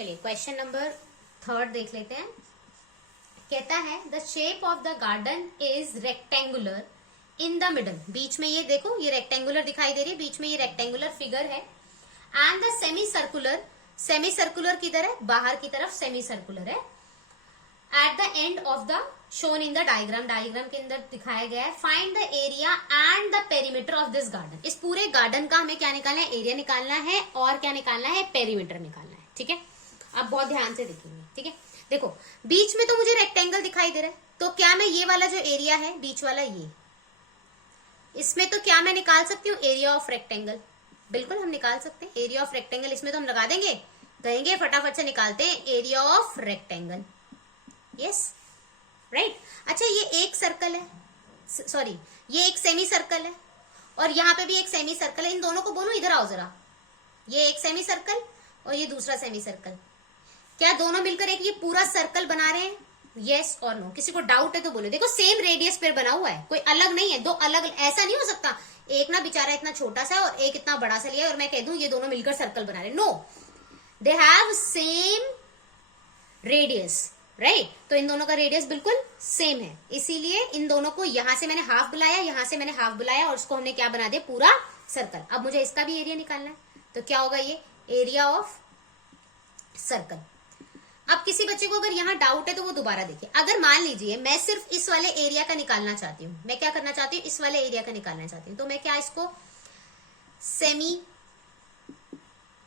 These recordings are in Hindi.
चलिए क्वेश्चन नंबर 3 देख लेते हैं। कहता है the shape of the garden is rectangular in the middle. बीच में ये देखो, ये रेक्टेंगुलर दिखाई दे रही है, बीच में ये रेक्टेंगुलर फिगर है। And the semi circular, semi circular किधर है? बाहर की तरफ सेमी सर्कुलर है। At the end of the shown in the diagram, diagram के अंदर दिखाया गया है। Find the area and the perimeter of this garden. इस पूरे गार्डन का हमें क्या निकालना है? एरिया निकालना है और क्या निकालना है? पेरीमीटर निकालना है। ठीक है, आप बहुत ध्यान से देखेंगे। ठीक है, देखो बीच में तो मुझे रेक्टेंगल दिखाई दे रहा है, तो क्या मैं ये वाला जो एरिया है बीच वाला, ये इसमें तो क्या मैं निकाल सकती हूँ? Area of rectangle. बिल्कुल हम निकाल सकते हैं एरिया ऑफ रेक्टेंगल। इसमें तो हम लगा देंगे, कहेंगे फटाफट से निकालते हैं area of rectangle. Yes, right. अच्छा, ये एक सर्कल है, सॉरी ये एक सेमी सर्कल है और यहाँ पे भी एक सेमी सर्कल है। इन दोनों को बोलो इधर आओ जरा। ये एक सेमी सर्कल और ये दूसरा सेमी सर्कल, क्या दोनों मिलकर एक ये पूरा सर्कल बना रहे हैं? यस और नो? किसी को डाउट है तो बोलो। देखो सेम रेडियस पर बना हुआ है, कोई अलग नहीं है। दो अलग ऐसा नहीं हो सकता, एक ना बेचारा इतना छोटा सा और एक इतना बड़ा सा लिया और मैं कह दूं ये दोनों मिलकर सर्कल बना रहे। No, they have same radius, right. तो इन दोनों का रेडियस बिल्कुल सेम है, इसीलिए इन दोनों को यहां से मैंने हाफ बुलाया, यहां से मैंने हाफ बुलाया और उसको हमने क्या बना दिया? पूरा सर्कल। अब मुझे इसका भी एरिया निकालना है, तो क्या होगा? ये एरिया ऑफ सर्कल। अब किसी बच्चे को अगर यहाँ डाउट है तो वो दोबारा देखिए। अगर मान लीजिए मैं सिर्फ इस वाले एरिया का निकालना चाहती हूँ, मैं क्या करना चाहती हूँ? इस वाले एरिया का निकालना चाहती हूँ, तो मैं क्या इसको सेमी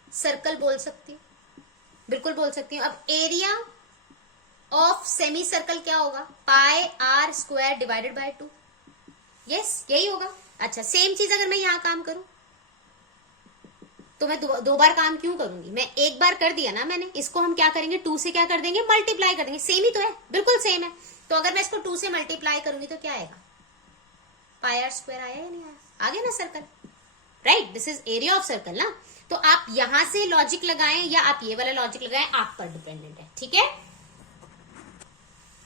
सर्कल बोल सकती हूँ? बिल्कुल बोल सकती हूँ। अब एरिया ऑफ सेमी सर्कल क्या होगा? Pi r square divided by 2। Yes, यही होगा। अच्छा, सेम चीज अगर मैं यहाँ काम करूं तो मैं दो बार काम क्यों करूंगी? मैं एक बार कर दिया ना मैंने, इसको हम क्या करेंगे? 2 से क्या कर देंगे? मल्टीप्लाई कर देंगे। सेम ही तो है, बिल्कुल सेम है। तो अगर मैं इसको 2 से मल्टीप्लाई करूंगी तो क्या आएगा? पाई आर स्क्वायर आया या नहीं आया? आ गया ना circle, right. This is area of circle ना। तो आप यहां से लॉजिक लगाएं या आप ये वाला लॉजिक लगाएं, आप पर डिपेंडेंट है। ठीक है,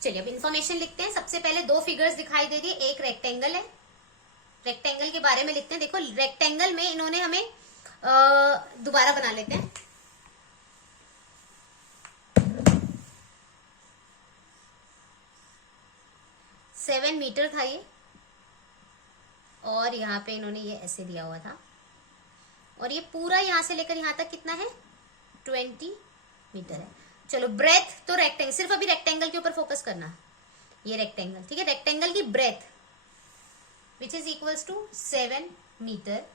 चलिए अब इंफॉर्मेशन लिखते हैं। सबसे पहले 2 फिगर्स दिखाई दे रही है, एक रेक्टेंगल है। रेक्टेंगल के बारे में लिखते हैं। देखो रेक्टेंगल में इन्होंने हमें दोबारा बना लेते हैं। सेवन मीटर था ये और यहाँ पे इन्होंने ये ऐसे दिया हुआ था और ये पूरा यहां से लेकर यहां तक कितना है? 20 मीटर है। चलो ब्रेथ तो रेक्टेंगल, सिर्फ अभी रेक्टेंगल के ऊपर फोकस करना। ये रेक्टेंगल, ठीक है। रेक्टेंगल की breadth which is equals to 7 meter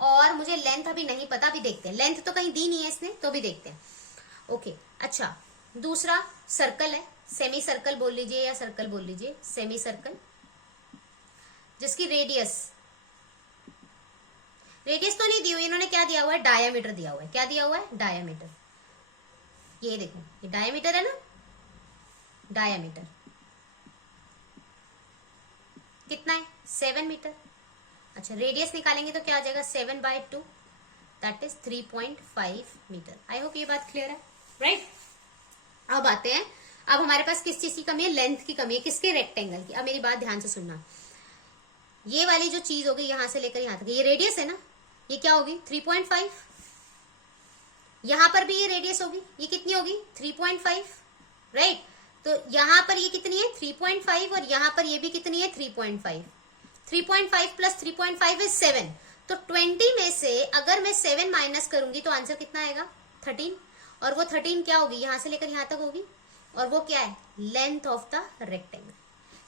और मुझे लेंथ अभी नहीं पता, अभी देखते हैं। लेंथ तो कहीं दी नहीं है इसने, तो भी देखते हैं। ओके, अच्छा दूसरा सर्कल है, सेमी सर्कल बोल लीजिए या सर्कल बोल लीजिए, सेमी सर्कल, जिसकी रेडियस तो नहीं दी हुई, इन्होंने क्या दिया हुआ है? डायामीटर दिया हुआ है। क्या दिया हुआ है? डायामीटर। ये देखो, ये डायामीटर है ना, डायामीटर कितना है? 7 मीटर। अच्छा, रेडियस निकालेंगे तो क्या आ जाएगा? 7/2, that is 3.5 meter. I hope ये बात क्लियर है, राइट। अब आते हैं, अब हमारे पास किस चीज की कमी है? लेंथ की कमी है। किसके? रेक्टेंगल की। अब मेरी बात ध्यान से सुनना, ये वाली जो चीज होगी यहां से लेकर यहां तक, ये रेडियस है ना, ये क्या होगी? 3.5। यहां पर भी ये रेडियस होगी, ये कितनी होगी? 3.5, राइट। तो यहां पर ये कितनी है? 3.5 और यहां पर ये भी कितनी है? 3.5। 3.5 प्लस 3.5 इज 7। तो 20 में से अगर मैं 7 माइनस करूंगी तो आंसर कितना आएगा? 13। और वो 13 क्या होगी? यहां से लेकर यहां तक होगी और वो क्या है? Length of the rectangle.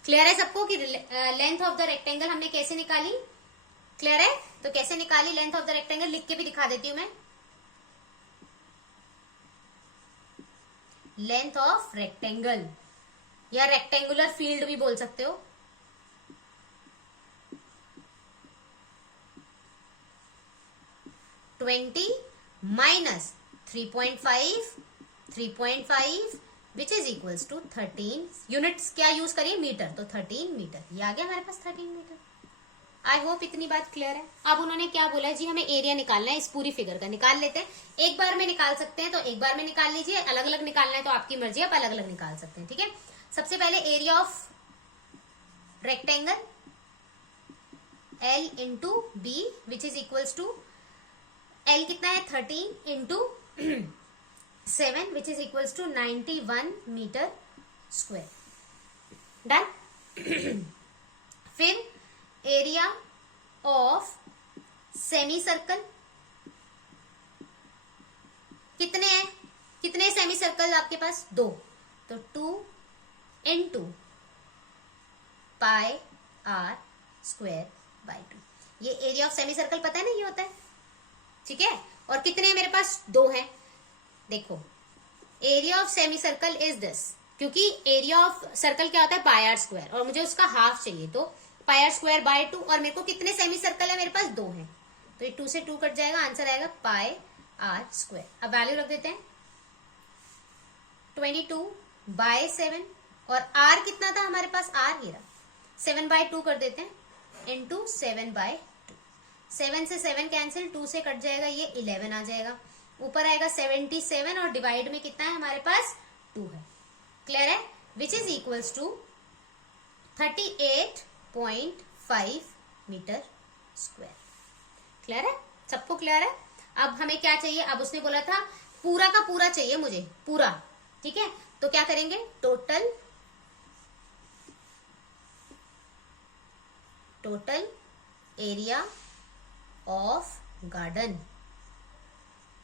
Clear है सबको कि लेंथ ऑफ द रेक्टेंगल हमने कैसे निकाली? क्लियर है? तो कैसे निकाली लेंथ ऑफ द रेक्टेंगल? लिख के भी दिखा देती हूं मैं। लेंथ ऑफ रेक्टेंगल या रेक्टेंगुलर फील्ड भी बोल सकते हो। -20 3.5 which is equals to 13। Units क्या यूज करिए? मीटर। तो 13 मीटर, ये आ गया हमारे पास 13 मीटर। आई होप इतनी बात क्लियर है। अब उन्होंने क्या बोला है जी? हमें एरिया निकालना है इस पूरी फिगर का। निकाल लेते हैं। एक बार में निकाल सकते हैं तो एक बार में निकाल लीजिए, अलग अलग निकालना है तो आपकी मर्जी, आप अलग अलग निकाल सकते हैं। ठीक है, सबसे पहले area of rectangle L into B which is equals to, L कितना है? 13 into 7 which is equals to 91 meter square. Done. फिर एरिया ऑफ सेमी सर्कल कितने हैं, कितने सेमी सर्कल आपके पास? 2, तो 2 into pi r square by 2। ये एरिया ऑफ सेमी सर्कल पता है ना, ये होता है, ठीक है। और कितने हैं मेरे पास? 2 हैं। देखो area of semi circle is this, क्योंकि एरिया ऑफ सर्कल क्या होता है? पाई आर स्क्वायर, और मुझे उसका हाफ चाहिए, तो पाई आर स्क्वायर बाय 2। और मेरे को कितने सेमी सर्कल है? मेरे पास 2 हैं, तो ये 2 से 2 कट जाएगा, आंसर आएगा पाई आर स्क्वायर। अब वैल्यू रख देते हैं 22/7, और r कितना था हमारे पास? r ये रहा, 7/2 कर देते हैं इंटू 7/2। 7 से 7 कैंसिल, 2 से कट जाएगा, ये 11 आ जाएगा, ऊपर आएगा 77, और डिवाइड में कितना है हमारे पास? 2 है। क्लियर है? Which is equals to 38.5 meter square. Clear है? सबको क्लियर है? अब हमें क्या चाहिए? अब उसने बोला था पूरा का पूरा चाहिए मुझे, पूरा, ठीक है। तो क्या करेंगे? Total area of garden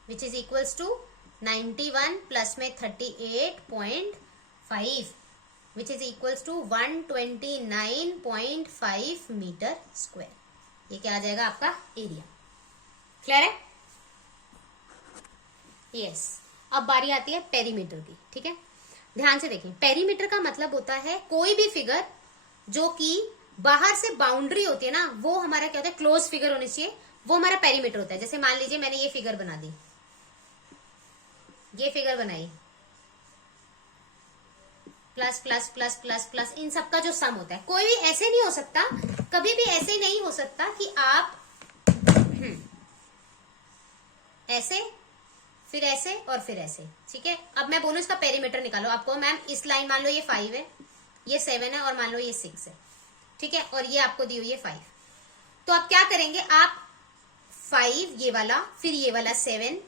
which is equals to 91 plus में 38.5 which is equals to 129.5 meter square. ये क्या आ जाएगा आपका? एरिया। क्लियर है? यस। अब बारी आती है पेरीमीटर की, ठीक है। ध्यान से देखें, पेरीमीटर का मतलब होता है कोई भी फिगर जो कि बाहर से बाउंड्री होती है ना, वो हमारा क्या होता है? क्लोज फिगर होनी चाहिए, वो हमारा पेरीमीटर होता है। जैसे मान लीजिए मैंने ये फिगर बना दी, ये फिगर बनाई, plus plus plus plus plus, इन सबका जो सम होता है। कोई भी ऐसे नहीं हो सकता, कभी भी ऐसे नहीं हो सकता कि आप ऐसे फिर ऐसे और फिर ऐसे, ठीक है। अब मैं बोलूं इसका पेरीमीटर निकालो, आपको मैम इस लाइन मान लो ये 5 है, ये 7 है, और मान लो ये 6 है, ठीक है, और ये आपको दी हुई है 5। तो आप क्या करेंगे? आप 5 ये वाला, फिर ये वाला 7,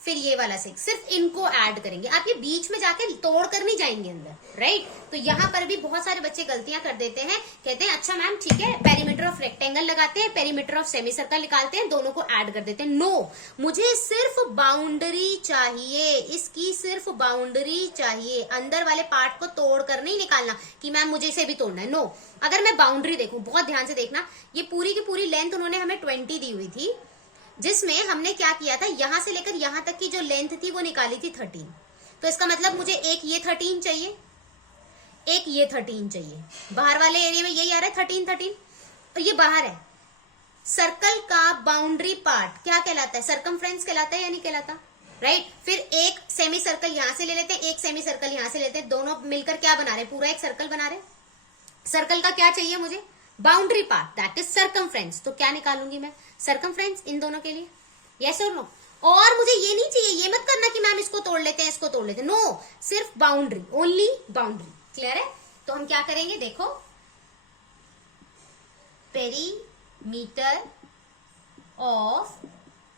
फिर ये वाला 6, सिर्फ इनको ऐड करेंगे। आप ये बीच में जाके तोड़ कर नहीं जाएंगे अंदर, राइट। तो यहां पर भी बहुत सारे बच्चे गलतियां कर देते हैं, कहते हैं अच्छा मैम ठीक है, पेरीमीटर ऑफ रेक्टेंगल लगाते हैं, पेरीमीटर ऑफ सेमी सर्कल निकालते हैं, दोनों को ऐड कर देते हैं। नो, मुझे सिर्फ बाउंड्री चाहिए, इसकी सिर्फ बाउंड्री चाहिए, अंदर वाले पार्ट को तोड़ कर नहीं निकालना कि मैम मुझे इसे भी तोड़ना है। नो, अगर मैं बाउंड्री देखूं, बहुत ध्यान से देखना, ये पूरी की पूरी लेंथ उन्होंने हमें 20 दी हुई थी, जिसमें हमने क्या किया था, यहां से लेकर यहां तक की जो लेंथ थी वो निकाली थी 13। तो इसका मतलब मुझे एक ये 13 चाहिए, एक ये 13 चाहिए। बाहर वाले एरिया में यही आ रहा है 13 13, और ये बाहर है। सर्कल का बाउंड्री पार्ट क्या कहलाता है? सर्कमफ्रेंस कहलाता है या नहीं कहलाता? राइट। फिर एक सेमी सर्कल यहां से ले लेते हैं, एक सेमी सर्कल यहां से लेते हैं, दोनों मिलकर क्या बना रहे? पूरा एक सर्कल बना रहे। सर्कल का क्या चाहिए मुझे? Boundary part, that is circumference. तो क्या निकालूंगी मैं? सर्कमफ्रेंस इन दोनों के लिए, यस और नो। और मुझे ये नहीं चाहिए, ये मत करना कि मैम इसको तोड़ लेते हैं, इसको तोड़ लेते हैं, नो, सिर्फ बाउंड्री, ओनली बाउंड्री। क्लियर है? तो हम क्या करेंगे? देखो, पेरीमीटर ऑफ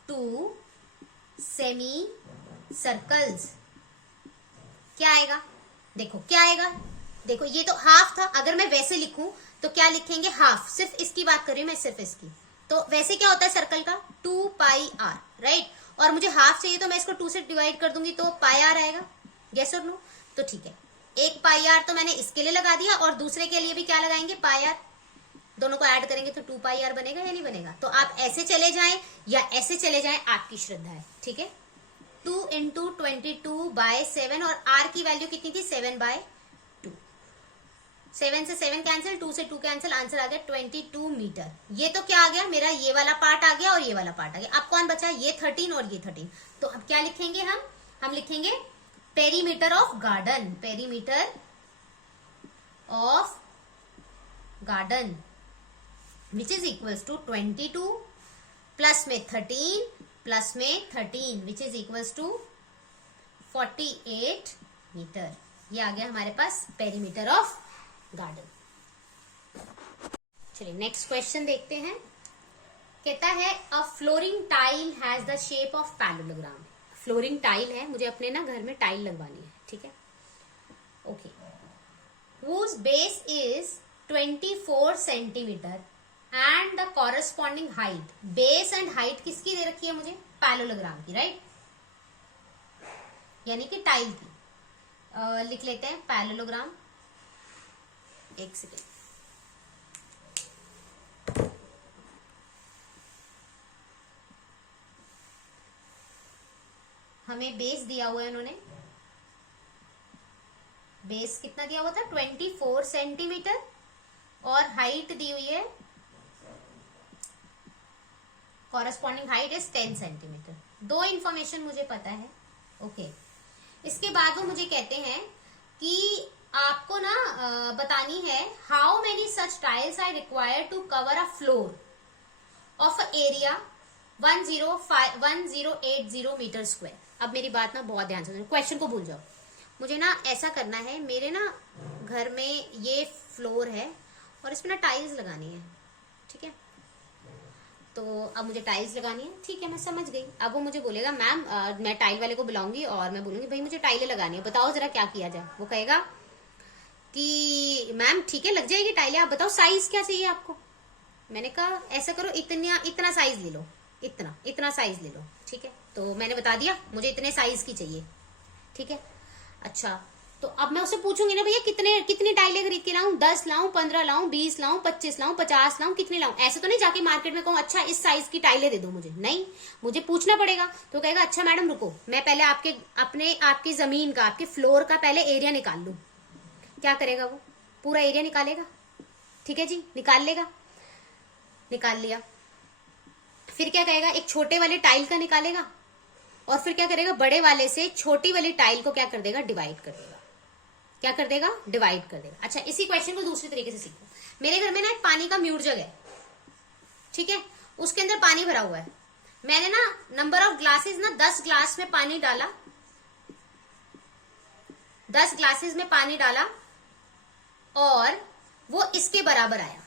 2 सेमी सर्कल्स क्या आएगा? देखो क्या आएगा, देखो ये तो हाफ था, अगर मैं वैसे लिखूं तो क्या लिखेंगे? हाफ। सिर्फ इसकी बात कर रही हूं मैं, सिर्फ इसकी। तो वैसे क्या होता है सर्कल का? 2 पाई आर, राइट। और मुझे हाफ चाहिए तो मैं इसको 2 से डिवाइड कर दूंगी तो पाई आर आएगा, यस और नो। तो ठीक है, एक पाई आर तो मैंने इसके लिए लगा दिया, और दूसरे के लिए भी क्या लगाएंगे? पाई आर। दोनों को ऐड करेंगे तो 2 पाई आर बनेगा या नहीं बनेगा? तो आप ऐसे चले जाएं या ऐसे चले जाएं, आपकी श्रद्धा है, ठीक है। 2 इंटू 22/7, और आर की वैल्यू कितनी थी? 7/2। 7 से 7 कैंसिल, 2 से 2 कैंसिल, आंसर आ गया 22 मीटर। ये तो क्या आ गया? मेरा ये वाला पार्ट आ गया और ये वाला पार्ट आ गया। अब कौन बचा? ये 13 और ये 13। तो अब क्या लिखेंगे हम लिखेंगे perimeter of garden, perimeter of garden which is equals to 22 plus में 13 प्लस में 13 which is equals to 48 meter. ये आ गया हमारे पास पेरीमीटर ऑफ गार्डन। चलिए नेक्स्ट क्वेश्चन देखते हैं। कहता है a flooring tile has the shape of parallelogram. Flooring tile है, मुझे अपने ना घर में टाइल लगवानी है, ठीक है। Okay, whose base is 24 centimetre and the corresponding height, base and height किसकी दे रखी है मुझे, पैरेललोग्राम की, राइट, यानी कि टाइल की। लिख लेते हैं पैरेललोग्राम, एक सेकेंड। हमें बेस दिया हुआ है उन्होंने, बेस कितना दिया हुआ था 24 सेंटीमीटर और हाइट दी हुई है, कॉरेस्पॉन्डिंग हाइट इज 10 सेंटीमीटर। दो इंफॉर्मेशन मुझे पता है, ओके। इसके बाद वो मुझे कहते हैं कि आपको ना बतानी है how many such tiles are required to cover a floor of a area 1080 meter square. अब मेरी बात ना बहुत ध्यान से सुनो, क्वेश्चन को भूल जाओ। मुझे ना ऐसा करना है, मेरे ना घर में ये फ्लोर है और इसमें ना टाइल्स लगानी है, ठीक है। तो अब मुझे टाइल्स लगानी है, ठीक है, मैं समझ गई। अब वो मुझे बोलेगा मैम मैं टाइल वाले को बुलाऊंगी और मैं बोलूंगी भाई मुझे टाइलें लगानी है, बताओ जरा क्या किया जाए। वो कहेगा कि मैम ठीक है लग जाएगी टाइलें, आप बताओ साइज क्या चाहिए आपको। मैंने कहा ऐसा करो इतना साइज ले लो, इतना साइज ले लो, ठीक है। तो मैंने बता दिया मुझे इतने साइज की चाहिए, ठीक है। अच्छा, तो अब मैं उससे पूछूंगी ना भैया कितनी टाइलें खरीद के लाऊं, 10 लाऊं, 15 लाऊं, 20 लाऊं, 25 लाऊं, 50 लाऊं, कितनी लाऊं। ऐसे तो नहीं जाके मार्केट में कहूं अच्छा इस साइज की टाइलें दे दो मुझे, नहीं, मुझे पूछना पड़ेगा। तो कहेगा अच्छा मैडम रुको, मैं पहले आपकी जमीन का, आपके फ्लोर का पहले एरिया निकाल लूं। क्या करेगा वो, पूरा एरिया निकालेगा, ठीक है जी, निकाल लेगा, निकाल लिया। फिर क्या कहेगा, एक छोटे वाले टाइल का निकालेगा और फिर क्या करेगा, बड़े वाले से छोटी वाली टाइल को क्या कर देगा, डिवाइड कर देगा। क्या कर देगा, डिवाइड कर देगा। अच्छा, इसी क्वेश्चन को दूसरी तरीके से सीखो। मेरे घर में ना एक पानी का म्यूट जग है, ठीक है, उसके अंदर पानी भरा हुआ है। मैंने ना नंबर ऑफ ग्लासेस ना 10 ग्लास में पानी डाला, 10 ग्लासेस में पानी डाला और वो इसके बराबर आया।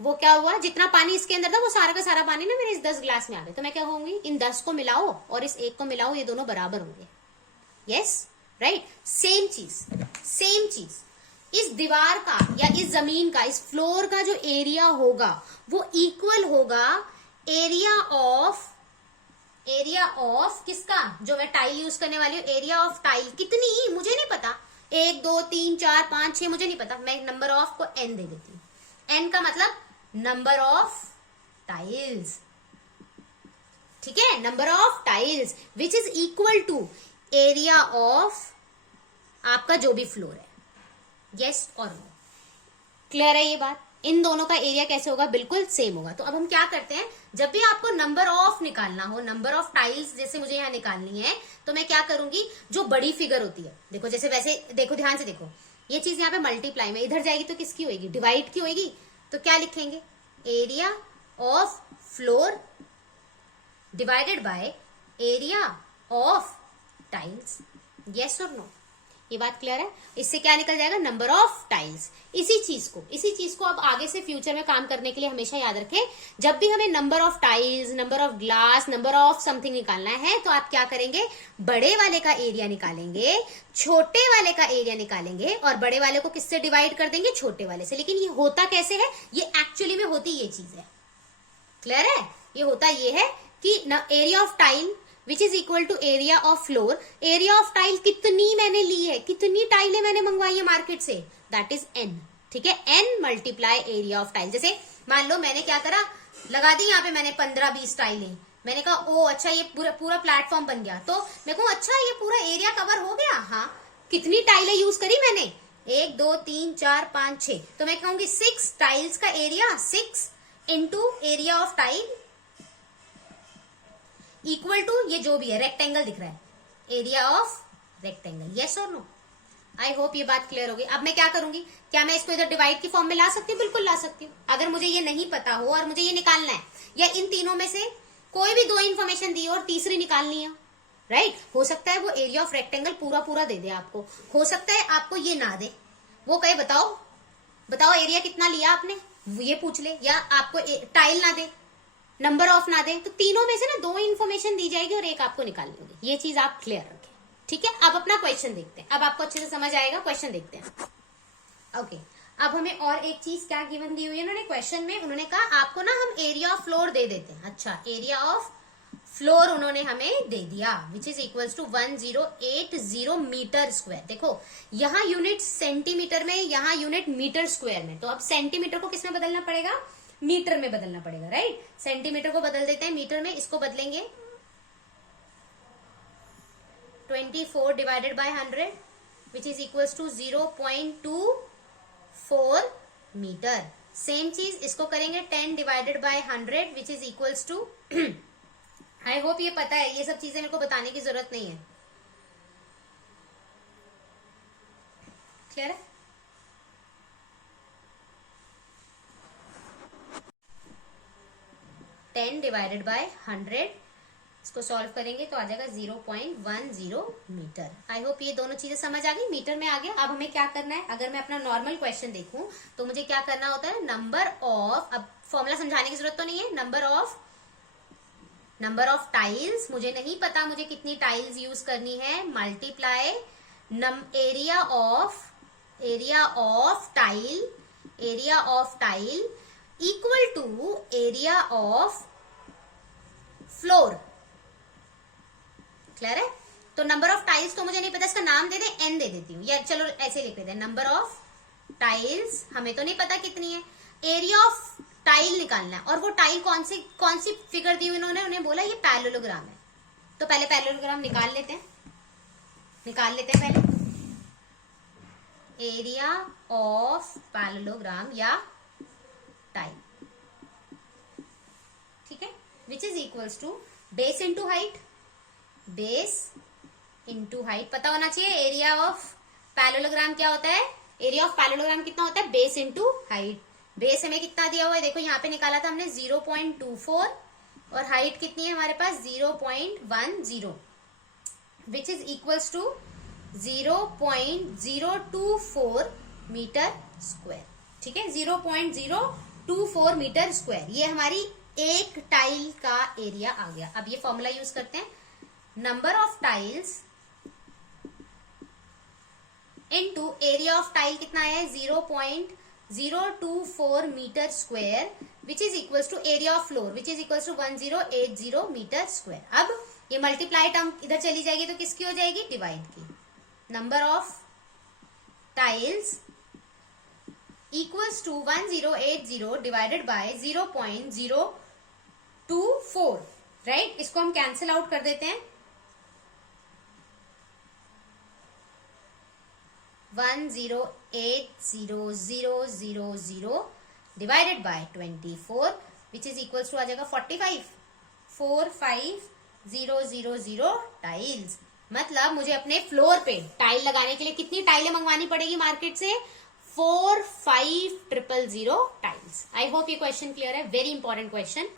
वो क्या हुआ, जितना पानी इसके अंदर था वो सारा का सारा पानी ना मेरे इस 10 ग्लास में आ गया। तो मैं क्या कहूंगी, इन 10 को मिलाओ और इस एक को मिलाओ, ये दोनों बराबर होंगे। यस, राइट, सेम चीज इस दीवार का या इस जमीन का, इस फ्लोर का जो एरिया होगा वो इक्वल होगा एरिया ऑफ किसका, जो मैं टाइल यूज करने वाली हूँ, एरिया ऑफ टाइल। कितनी मुझे नहीं पता, 1 2 3 4 5 6 मुझे नहीं पता, मैं नंबर ऑफ को n दे देती हूँ। n का मतलब नंबर ऑफ टाइल्स, ठीक है, number of tiles which is equal to area of आपका जो भी फ्लोर है। यस और नो, क्लियर है ये बात। इन दोनों का एरिया कैसे होगा, बिल्कुल सेम होगा। तो अब हम क्या करते हैं, जब भी आपको नंबर ऑफ निकालना हो, नंबर ऑफ टाइल्स जैसे मुझे यहां निकालनी है, तो मैं क्या करूंगी, जो बड़ी फिगर होती है, देखो जैसे वैसे देखो, ध्यान से देखो, ये चीज यहाँ पे मल्टीप्लाई में इधर जाएगी तो किसकी होगी, डिवाइड की होगी। तो क्या लिखेंगे, area of floor divided by area of tiles. Yes और नो, ये बात क्लियर है। इससे क्या निकल जाएगा, नंबर ऑफ टाइल्स। इसी चीज को अब आगे से फ्यूचर में काम करने के लिए हमेशा याद रखें, जब भी हमें number of tiles, number of glass, number of something निकालना है तो आप क्या करेंगे, बड़े वाले का एरिया निकालेंगे, छोटे वाले का एरिया निकालेंगे और बड़े वाले को किससे डिवाइड कर देंगे, छोटे वाले से। लेकिन ये होता कैसे है, ये एक्चुअली में होती ये चीज है, क्लियर है। ये होता ये है कि area of tile which is equal to area of floor. Area of tile कितनी मैंने ली है, कितनी टाइलें मैंने मंगवाई है मार्केट से, दैट इज n, ठीक है, n multiply area of tile. जैसे मान लो मैंने क्या करा, लगा दी यहाँ पे मैंने 15-20 टाइलें, मैंने कहा ओ अच्छा ये पूरा प्लेटफॉर्म बन गया। तो मैं कहूँ अच्छा ये पूरा एरिया कवर हो गया, हाँ। कितनी टाइलें यूज करी मैंने, 1 2 3 4 5 6, तो मैं कहूंगी 6 टाइल्स का area, 6 into area of tile equal to ये जो भी है, रेक्टेंगल दिख रहा है, एरिया ऑफ रेक्टेंगल। यस और नो, आई होप ये बात क्लियर होगी। अब मैं क्या करूंगी, क्या मैं इसको इधर डिवाइड की फॉर्म में ला सकती हूँ, बिल्कुल ला सकती हूँ। अगर मुझे ये नहीं पता हो और मुझे ये निकालना है, या इन तीनों में से कोई भी 2 इंफॉर्मेशन दी और तीसरी निकालनी है, राइट। हो सकता है वो एरिया ऑफ रेक्टेंगल पूरा दे दे आपको, हो सकता है आपको ये ना दे, वो कहे बताओ एरिया कितना लिया आपने, ये पूछ ले, या आपको टाइल ना दे, नंबर ऑफ ना दे तो तीनों में से ना 2 इन्फॉर्मेशन दी जाएगी और एक आपको निकालनी होगी। ये चीज आप क्लियर रखें, ठीक है। अब अपना क्वेश्चन देखते हैं, अब आपको अच्छे से समझ आएगा। क्वेश्चन देखते हैं। ओके, अब हमें और एक चीज क्या गिवन दी हुई है उन्होंने क्वेश्चन में, उन्होंने कहा आपको ना हम एरिया ऑफ फ्लोर दे देते हैं। अच्छा, एरिया ऑफ फ्लोर उन्होंने हमें दे दिया which is equals to 1080 meter square. देखो यहाँ यूनिट सेंटीमीटर में, यहाँ यूनिट मीटर स्क्वायर में, तो अब सेंटीमीटर को किस में बदलना पड़ेगा, मीटर में बदलना पड़ेगा, राइट। सेंटीमीटर को बदल देते हैं मीटर में, इसको बदलेंगे 24 divided by 100 which is equals to 0.24 meter. Same चीज इसको करेंगे 10 divided by 100 which is equals to I hope ये पता है, ये सब चीजें मेरे को बताने की जरूरत नहीं है, क्लियर है। टेन डिवाइडेड बाय 100 इसको सॉल्व करेंगे तो आ जाएगा 0.10 मीटर। आई होप ये दोनों चीजें समझ आ गई, मीटर में आ गया। अब हमें क्या करना है, अगर मैं अपना नॉर्मल क्वेश्चन देखूं तो मुझे क्या करना होता है, नंबर ऑफ, अब फॉर्मूला समझाने की जरूरत तो नहीं है, नंबर ऑफ टाइल्स, मुझे नहीं पता मुझे कितनी टाइल्स यूज करनी है, multiply area of tile equal to area of floor. Clear है। तो नंबर ऑफ टाइल्स तो मुझे नहीं पता, इसका नाम दे दे, एन दे देती हूँ, या चलो ऐसे लिख देते हैं, नंबर ऑफ टाइल्स हमें तो नहीं पता कितनी है, एरिया ऑफ टाइल निकालना है। और वो टाइल कौन सी फिगर दी हुई इन्होंने, उन्हें बोला ये पैरेललोग्राम है। तो पहले पैरेललोग्राम निकाल लेते हैं पहले, एरिया ऑफ पैरेललोग्राम या टाइल, ठीक है, which is equals to base into height. पता होना चाहिए एरिया ऑफ पैरेललोग्राम क्या होता है, एरिया ऑफ पैरेललोग्राम कितना होता है, बेस इंटू हाइट। बेस हमें कितना दिया हुआ है, देखो यहाँ पे निकाला था हमने 0.24 और हाइट कितनी है हमारे पास 0.10 which is equals to 0.024 meter square, ठीक है, 0.024 मीटर स्क्वायर। ये हमारी एक टाइल का एरिया आ गया। अब ये फॉर्मूला यूज करते हैं, number of tiles into area of tile कितना है 0.024 meter square which is equals to area of floor which is equals to 1080 meter square. अब ये मल्टीप्लाई टर्म इधर चली जाएगी तो किसकी हो जाएगी, डिवाइड की। Number of tiles equals to 1080 divided by 0.024, right. इसको हम कैंसिल आउट कर देते हैं, 1080,000 divided by 24 which is equals to आ जाएगा 45,000 टाइल्स। मतलब मुझे अपने फ्लोर पे टाइल लगाने के लिए कितनी टाइलें मंगवानी पड़ेगी मार्केट से, 45,000 टाइल्स। आई होप ये क्वेश्चन क्लियर है, वेरी इंपॉर्टेंट क्वेश्चन।